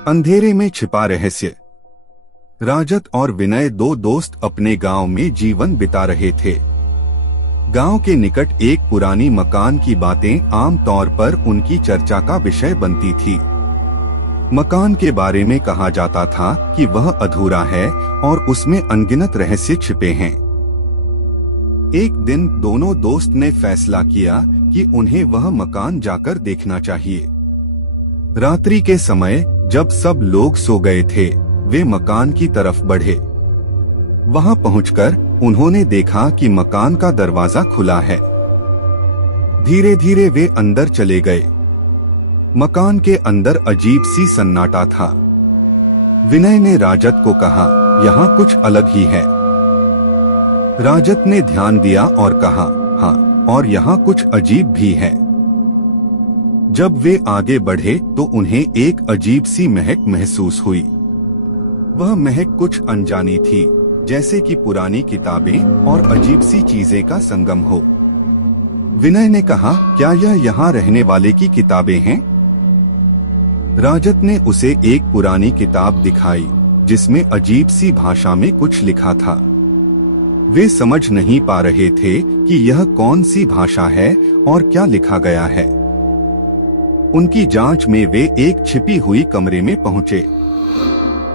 अंधेरे में छिपा रहस्य। राजत और विनय दो दोस्त अपने गांव में जीवन बिता रहे थे। गांव के निकट एक पुरानी मकान की बातें आम तौर पर उनकी चर्चा का विषय बनती थी। मकान के बारे में कहा जाता था कि वह अधूरा है और उसमें अनगिनत रहस्य छिपे हैं। एक दिन दोनों दोस्त ने फैसला किया कि उन्हें वह मकान जाकर देखना चाहिए। रात्रि के समय जब सब लोग सो गए थे, वे मकान की तरफ बढ़े। वहां पहुंचकर उन्होंने देखा कि मकान का दरवाजा खुला है। धीरे धीरे वे अंदर चले गए। मकान के अंदर अजीब सी सन्नाटा था। विनय ने राजत को कहा, यहाँ कुछ अलग ही है। राजत ने ध्यान दिया और कहा, हाँ, और यहाँ कुछ अजीब भी है। जब वे आगे बढ़े तो उन्हें एक अजीब सी महक महसूस हुई। वह महक कुछ अनजानी थी, जैसे कि पुरानी किताबें और अजीब सी चीजें का संगम हो। विनय ने कहा, क्या यह यहाँ रहने वाले की किताबें हैं? राजत ने उसे एक पुरानी किताब दिखाई, जिसमें अजीब सी भाषा में कुछ लिखा था। वे समझ नहीं पा रहे थे कि यह कौन सी भाषा है और क्या लिखा गया है। उनकी जांच में वे एक छिपी हुई कमरे में पहुंचे।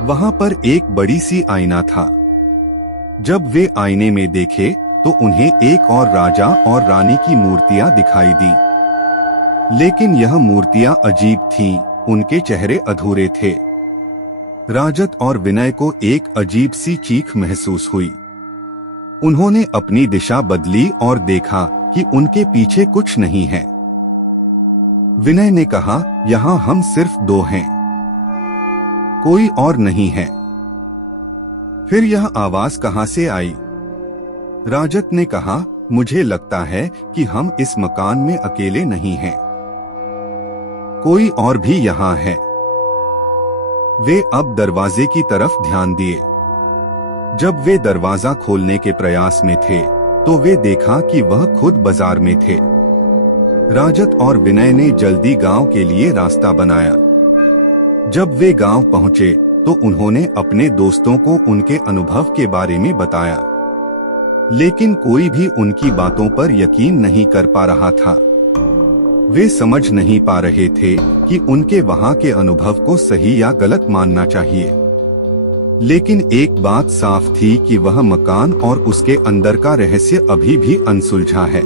वहां पर एक बड़ी सी आईना था। जब वे आईने में देखे तो उन्हें एक और राजा और रानी की मूर्तियां दिखाई दी, लेकिन यह मूर्तियां अजीब थीं, उनके चेहरे अधूरे थे। राजत और विनय को एक अजीब सी चीख महसूस हुई। उन्होंने अपनी दिशा बदली और देखा कि उनके पीछे कुछ नहीं है। विनय ने कहा, यहाँ हम सिर्फ दो हैं, कोई और नहीं है। फिर यह आवाज कहाँ से आई? राजत ने कहा, मुझे लगता है कि हम इस मकान में अकेले नहीं हैं, कोई और भी यहाँ है। वे अब दरवाजे की तरफ ध्यान दिए। जब वे दरवाजा खोलने के प्रयास में थे तो वे देखा कि वह खुद बाजार में थे। राजत और विनय ने जल्दी गांव के लिए रास्ता बनाया। जब वे गांव पहुंचे तो उन्होंने अपने दोस्तों को उनके अनुभव के बारे में बताया, लेकिन कोई भी उनकी बातों पर यकीन नहीं कर पा रहा था। वे समझ नहीं पा रहे थे कि उनके वहां के अनुभव को सही या गलत मानना चाहिए। लेकिन एक बात साफ थी कि वह मकान और उसके अंदर का रहस्य अभी भी अनसुलझा है।